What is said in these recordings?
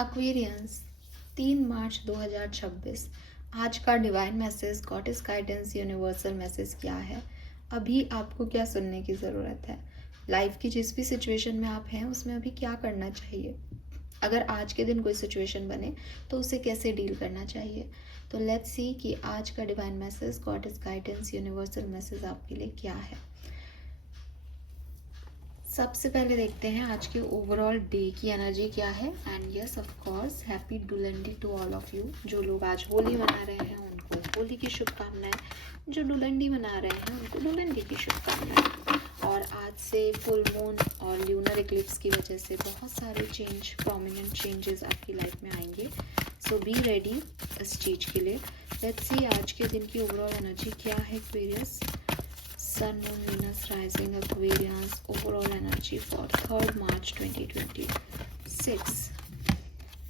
Aquarians 3 मार्च 2026। आज का divine message, goddess guidance, universal message क्या है? अभी आपको क्या सुनने की ज़रूरत है? लाइफ की जिस भी सिचुएशन में आप हैं उसमें अभी क्या करना चाहिए? अगर आज के दिन कोई सिचुएशन बने तो उसे कैसे डील करना चाहिए? तो लेट्स सी कि आज का divine message, goddess guidance, universal message आपके लिए क्या है। सबसे पहले देखते हैं आज के ओवरऑल डे की एनर्जी क्या है। And yes of course, happy Dulandi to all of you. जो लोग आज होली मना रहे हैं उनको होली की शुभकामनाएं, जो डुलंडी मना रहे हैं उनको डुलंडी की शुभकामनाएं। और आज से फुल मून और ल्यूनर इक्लिप्स की वजह से बहुत सारे चेंज, प्रोमिनेंट चेंजेस आपकी लाइफ में आएंगे। सो बी रेडी इस चीज़ के लिए। लेट्स सी आज के दिन की ओवरऑल एनर्जी क्या है। Aquarius, Sun, Moon, Venus, Rising, Aquarius, overall energy for 3rd March 2026.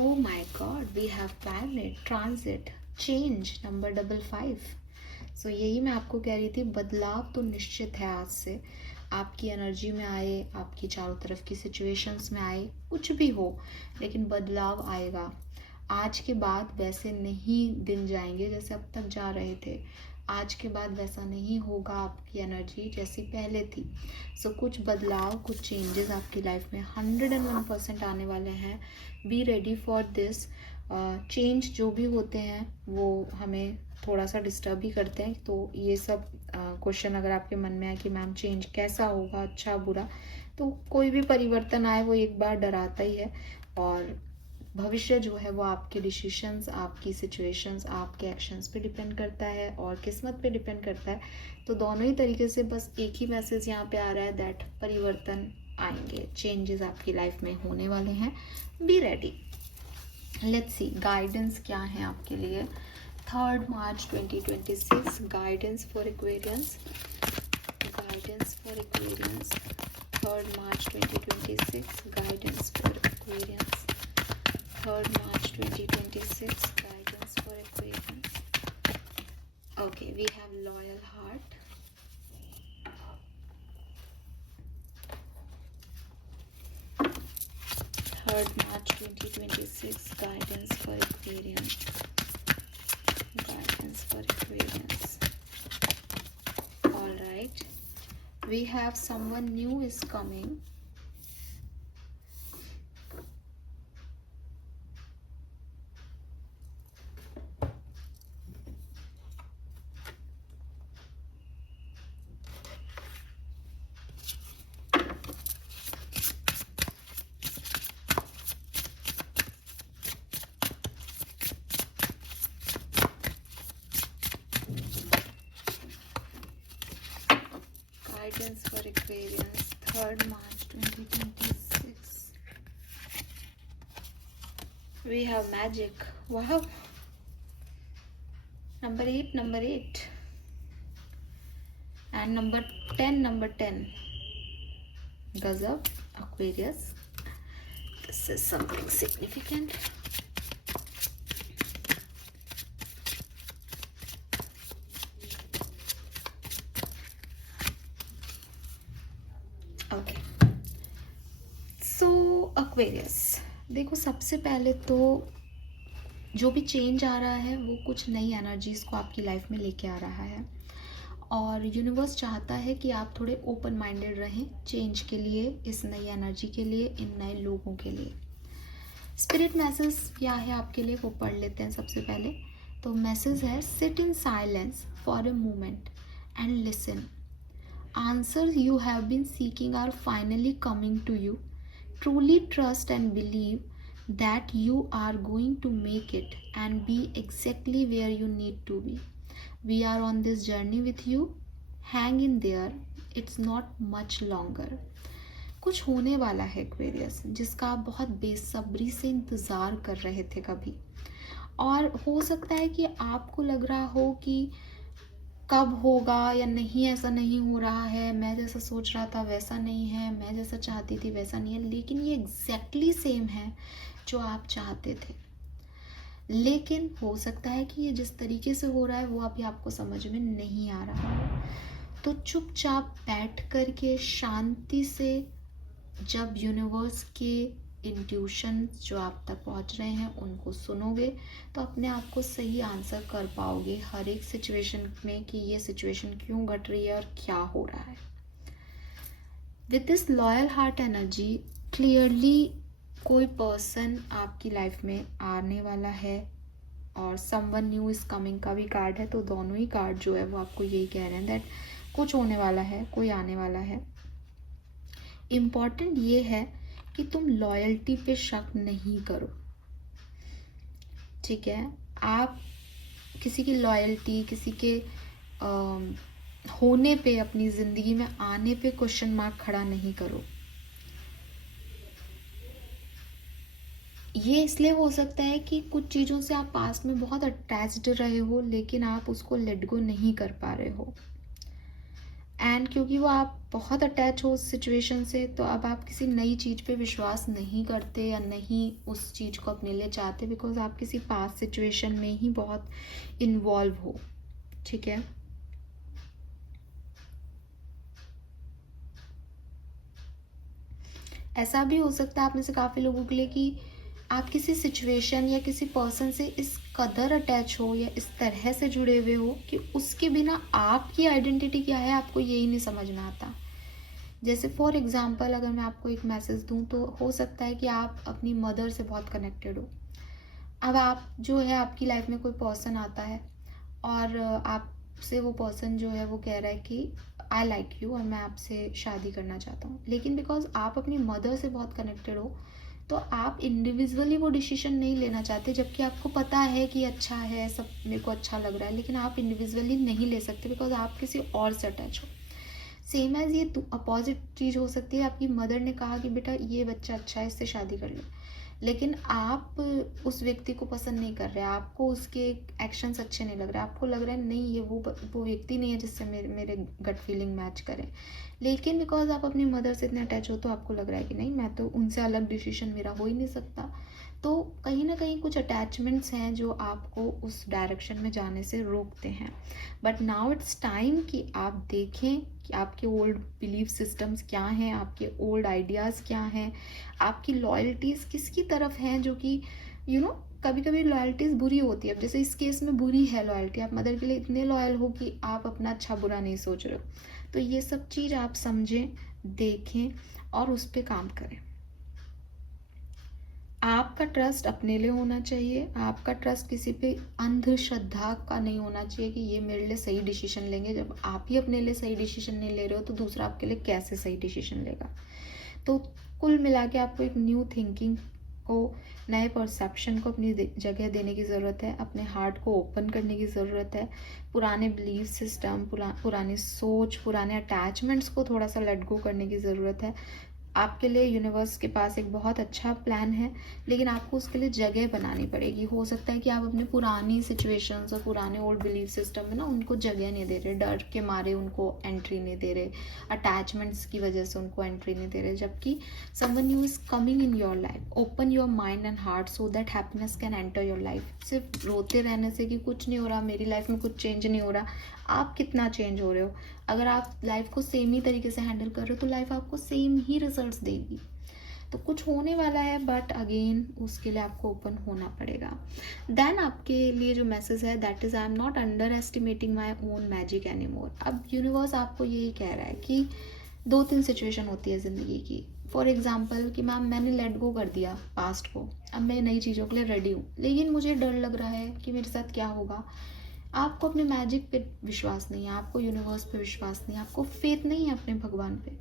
Oh my God, we have planet, transit, change, number 55. So यही मैं आपको कह रही थी, बदलाव तो निश्चित है आज से। आपकी एनर्जी में आए, आपकी चारों तरफ की सिचुएशंस में आए, कुछ भी हो, लेकिन बदलाव आएगा। आज के बाद वैसे नहीं दिन जाएंगे जैसे अब तक जा रहे थे। आज के बाद वैसा नहीं होगा आपकी एनर्जी जैसी पहले थी। सो कुछ बदलाव, कुछ चेंजेस आपकी लाइफ में 101% आने वाले हैं। Be ready for this change. जो भी होते हैं वो हमें थोड़ा सा डिस्टर्ब भी करते हैं। तो ये सब क्वेश्चन अगर आपके मन में है कि मैम चेंज कैसा होगा, अच्छा बुरा, तो कोई भी परिवर्तन आए वो एक बार डराता ही है। और भविष्य जो है वो आपके डिसीशंस, आपकी सिचुएशंस, आपके एक्शंस पे डिपेंड करता है और किस्मत पे डिपेंड करता है। तो दोनों ही तरीके से बस एक ही मैसेज यहाँ पे आ रहा है दैट परिवर्तन आएंगे, चेंजेस आपकी लाइफ में होने वाले हैं। Be ready. Let's see guidance क्या है आपके लिए। 3rd March 2026 guidance for Aquarians. Guidance for Aquarians 3rd March 2026 guidance for Aquarians. 3rd March 2026 guidance for Aquarius. Okay, we have loyal heart. 3rd March 2026 guidance for Aquarius. Guidance for Aquarius. All right. We have someone new is coming. Guidance for Aquarius 3rd March 2026. We have magic. Wow. Number 8 and number 10. Gazab, Aquarius. This is something significant. Okay. So Aquarius, देखो सबसे पहले तो जो भी change आ रहा है वो कुछ नई एनर्जीज को आपकी लाइफ में लेके आ रहा है। और यूनिवर्स चाहता है कि आप थोड़े ओपन माइंडेड रहें चेंज के लिए, इस नई एनर्जी के लिए, इन नए लोगों के लिए। स्पिरिट मैसेज क्या है आपके लिए वो पढ़ लेते हैं सबसे पहले। तो मैसेज है, sit in silence for a moment and listen. Answers you have been seeking are finally coming to you. Truly trust and believe that you are going to make it and be exactly where you need to be. We are on this journey with you. Hang in there. It's not much longer. कुछ होने वाला है Aquarius जिसका आप बहुत बेसब्री से इंतज़ार कर रहे थे कभी। और हो सकता है कि आपको लग रहा हो कि कब होगा या नहीं, ऐसा नहीं हो रहा है, मैं जैसा सोच रहा था वैसा नहीं है, मैं जैसा चाहती थी वैसा नहीं है। लेकिन ये एग्जैक्टली सेम है जो आप चाहते थे। लेकिन हो सकता है कि ये जिस तरीके से हो रहा है वो अभी आपको समझ में नहीं आ रहा है। तो चुपचाप बैठ कर के शांति से जब यूनिवर्स के इंट्यूशन जो आप तक पहुंच रहे हैं उनको सुनोगे तो अपने आप को सही आंसर कर पाओगे हर एक सिचुएशन में कि ये सिचुएशन क्यों घट रही है और क्या हो रहा है। With this loyal heart energy clearly कोई पर्सन आपकी लाइफ में आने वाला है और समवन न्यू इज कमिंग का भी कार्ड है, तो दोनों ही कार्ड जो है वो आपको यही कह रहे हैं दैट कुछ होने वाला है, कोई आने वाला है। इम्पॉर्टेंट ये है कि तुम लॉयल्टी पे शक नहीं करो, ठीक है। आप किसी की लॉयल्टी, किसी के होने पे, अपनी ज़िंदगी में आने पे क्वेश्चन मार्क खड़ा नहीं करो। ये इसलिए हो सकता है कि कुछ चीज़ों से आप पास्ट में बहुत अटैच्ड रहे हो लेकिन आप उसको लेट गो नहीं कर पा रहे हो, एंड क्योंकि वो आप बहुत अटैच हो उस सिचुएशन से तो अब आप किसी नई चीज़ पे विश्वास नहीं करते या नहीं उस चीज़ को अपने लिए चाहते, बिकॉज आप किसी पास्ट सिचुएशन में ही बहुत इन्वॉल्व हो, ठीक है। ऐसा भी हो सकता है आप में से काफ़ी लोगों के लिए कि आप किसी सिचुएशन या किसी पर्सन से इस कदर अटैच हो या इस तरह से जुड़े हुए हो कि उसके बिना आपकी आइडेंटिटी क्या है आपको यही नहीं समझ में आता। जैसे फॉर एग्जांपल अगर मैं आपको एक मैसेज दूं तो हो सकता है कि आप अपनी मदर से बहुत कनेक्टेड हो। अब आप जो है आपकी लाइफ में कोई पर्सन आता है और आपसे वो पर्सन जो है वो कह रहा है कि आई लाइक यू और मैं आपसे शादी करना चाहता हूँ, लेकिन बिकॉज आप अपनी मदर से बहुत कनेक्टेड हो तो आप इंडिविजुअली वो डिसीजन नहीं लेना चाहते, जबकि आपको पता है कि अच्छा है, सब मेरे को अच्छा लग रहा है, लेकिन आप इंडिविजुअली नहीं ले सकते बिकॉज आप किसी और से अटैच हो। सेम एज ये अपोजिट चीज़ हो सकती है, आपकी मदर ने कहा कि बेटा ये बच्चा अच्छा है, इससे शादी कर ले, लेकिन आप उस व्यक्ति को पसंद नहीं कर रहे, आपको उसके एक्शंस अच्छे नहीं लग रहे, आपको लग रहा है नहीं ये वो व्यक्ति नहीं है जिससे मेरे गट फीलिंग मैच करे, लेकिन बिकॉज आप अपनी मदर से इतने अटैच हो तो आपको लग रहा है कि नहीं मैं तो उनसे अलग डिसीजन मेरा हो ही नहीं सकता। तो कहीं ना कहीं कुछ अटैचमेंट्स हैं जो आपको उस डायरेक्शन में जाने से रोकते हैं। बट नाउ इट्स टाइम कि आप देखें कि आपके ओल्ड बिलीफ सिस्टम्स क्या हैं, आपके ओल्ड आइडियाज़ क्या हैं, आपकी लॉयल्टीज़ किसकी तरफ हैं, जो कि कभी कभी लॉयल्टीज़ बुरी होती है। अब जैसे इस केस में बुरी है लॉयल्टी, आप मदर के लिए इतने लॉयल हो कि आप अपना अच्छा बुरा नहीं सोच रहे हो। तो ये सब चीज़ आप समझें, देखें और उस पर काम करें। आपका ट्रस्ट अपने लिए होना चाहिए, आपका ट्रस्ट किसी पे अंधश्रद्धा का नहीं होना चाहिए कि ये मेरे लिए सही डिसीजन लेंगे। जब आप ही अपने लिए सही डिसीजन नहीं ले रहे हो तो दूसरा आपके लिए कैसे सही डिसीजन लेगा। तो कुल मिला के आपको एक न्यू थिंकिंग को, नए परसेप्शन को अपनी जगह देने की ज़रूरत है, अपने हार्ट को ओपन करने की ज़रूरत है, पुराने बिलीफ सिस्टम, पुरानी सोच, पुराने अटैचमेंट्स को थोड़ा सा लेट गो करने की ज़रूरत है। आपके लिए यूनिवर्स के पास एक बहुत अच्छा प्लान है, लेकिन आपको उसके लिए जगह बनानी पड़ेगी। हो सकता है कि आप अपनी पुरानी सिचुएशंस और पुराने ओल्ड बिलीफ सिस्टम में उनको जगह नहीं दे रहे, डर के मारे उनको एंट्री नहीं दे रहे, अटैचमेंट्स की वजह से उनको एंट्री नहीं दे रहे, जबकि someone new is coming in your life. Open your mind and heart so that happiness can enter your life. सिर्फ रोते रहने से कि कुछ नहीं हो रहा, मेरी लाइफ में कुछ चेंज नहीं हो रहा, आप कितना चेंज हो रहे हो। अगर आप लाइफ को सेम ही तरीके से हैंडल कर रहे हो तो लाइफ आपको सेम ही रिजल्ट्स देगी। तो कुछ होने वाला है, बट अगेन उसके लिए आपको ओपन होना पड़ेगा। देन आपके लिए जो मैसेज है that is I am not under estimating my own magic any more. अब यूनिवर्स आपको यही कह रहा है कि 2-3 सिचुएशन होती है ज़िंदगी की। फॉर एग्जाम्पल कि मैम मैंने लेट गो कर दिया पास्ट को, अब मैं नई चीज़ों के लिए रेडी हूँ, लेकिन मुझे डर लग रहा है कि मेरे साथ क्या होगा। आपको अपने मैजिक पे विश्वास नहीं है, आपको यूनिवर्स पे विश्वास नहीं है, आपको फेथ नहीं है अपने भगवान पे।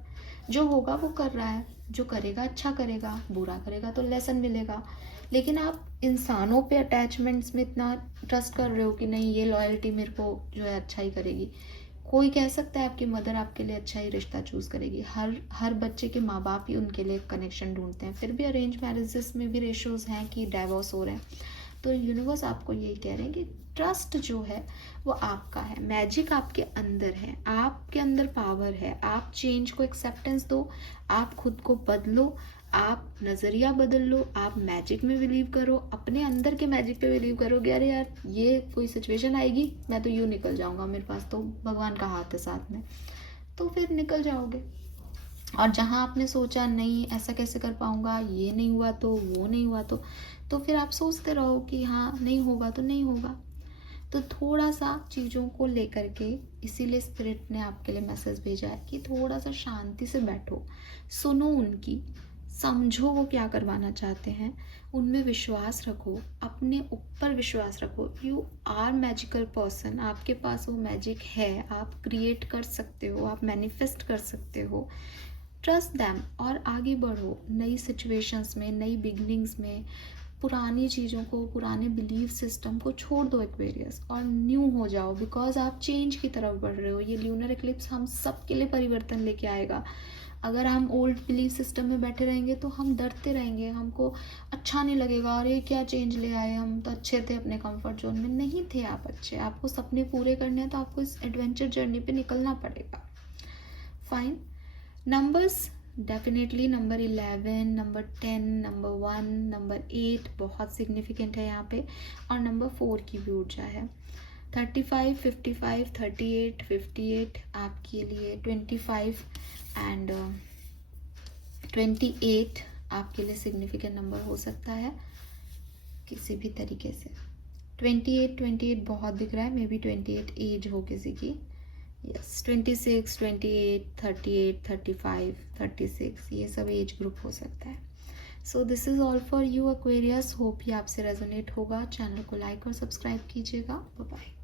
जो होगा वो कर रहा है, जो करेगा अच्छा करेगा, बुरा करेगा तो लेसन मिलेगा। लेकिन आप इंसानों पे अटैचमेंट्स में इतना ट्रस्ट कर रहे हो कि नहीं ये लॉयल्टी मेरे को जो है अच्छा ही करेगी। कोई कह सकता है आपकी मदर आपके लिए अच्छा ही रिश्ता चूज करेगी, हर बच्चे के माँ बाप ही उनके लिए कनेक्शन ढूंढते हैं, फिर भी अरेंज मैरिजेस में भी रेशोज हैं कि डाइवोर्स हो रहे हैं। तो यूनिवर्स आपको यही कह रहे हैं कि ट्रस्ट जो है वो आपका है, मैजिक आपके अंदर है, आपके अंदर पावर है। आप चेंज को एक्सेप्टेंस दो, आप खुद को बदलो, आप नज़रिया बदल लो, आप मैजिक में बिलीव करो, अपने अंदर के मैजिक पे बिलीव करोगे। अरे यार ये कोई सिचुएशन आएगी मैं तो यूँ निकल जाऊंगा, मेरे पास तो भगवान का हाथ है साथ में, तो फिर निकल जाओगे। और जहाँ आपने सोचा नहीं ऐसा कैसे कर पाऊँगा, ये नहीं हुआ तो, वो नहीं हुआ तो फिर आप सोचते रहो कि हाँ नहीं होगा तो नहीं होगा। तो थोड़ा सा चीज़ों को लेकर के, इसीलिए स्पिरिट ने आपके लिए मैसेज भेजा है कि थोड़ा सा शांति से बैठो, सुनो उनकी, समझो वो क्या करवाना चाहते हैं, उनमें विश्वास रखो, अपने ऊपर विश्वास रखो। यू आर मैजिकल पर्सन, आपके पास वो मैजिक है, आप क्रिएट कर सकते हो, आप मैनिफेस्ट कर सकते हो। ट्रस्ट दैम और आगे बढ़ो नई सिचुएशंस में, नई बिगनिंग्स में। पुरानी चीज़ों को, पुराने बिलीफ सिस्टम को छोड़ दो एक्वेरियस, और न्यू हो जाओ, बिकॉज आप चेंज की तरफ बढ़ रहे हो। ये ल्यूनर इक्लिप्स हम सब के लिए परिवर्तन लेके आएगा। अगर हम ओल्ड बिलीफ सिस्टम में बैठे रहेंगे तो हम डरते रहेंगे, हमको अच्छा नहीं लगेगा, और ये क्या चेंज ले आए, हम तो अच्छे थे अपने कंफर्ट जोन में। नहीं थे आप अच्छे, आपको सपने पूरे करने हैं तो आपको इस एडवेंचर जर्नी पे निकलना पड़ेगा। Fine. Numbers definitely number 11, number 10, number 1, number 8 बहुत सिग्निफिकेंट है यहाँ पे, और नंबर 4 की भी ऊर्जा है। 35, 55, 38, 58 आपके लिए, 25 एंड 28 आपके लिए सिग्निफिकेंट नंबर हो सकता है किसी भी तरीके से। 28 बहुत दिख रहा है, मे बी 28 एज हो किसी की। यस, 26, 28, 38, 35, 36 ये सब एज ग्रुप हो सकता है। So this is all for you Aquarius. Hope ये आपसे रेजोनेट होगा। चैनल को लाइक और सब्सक्राइब कीजिएगा। Bye bye.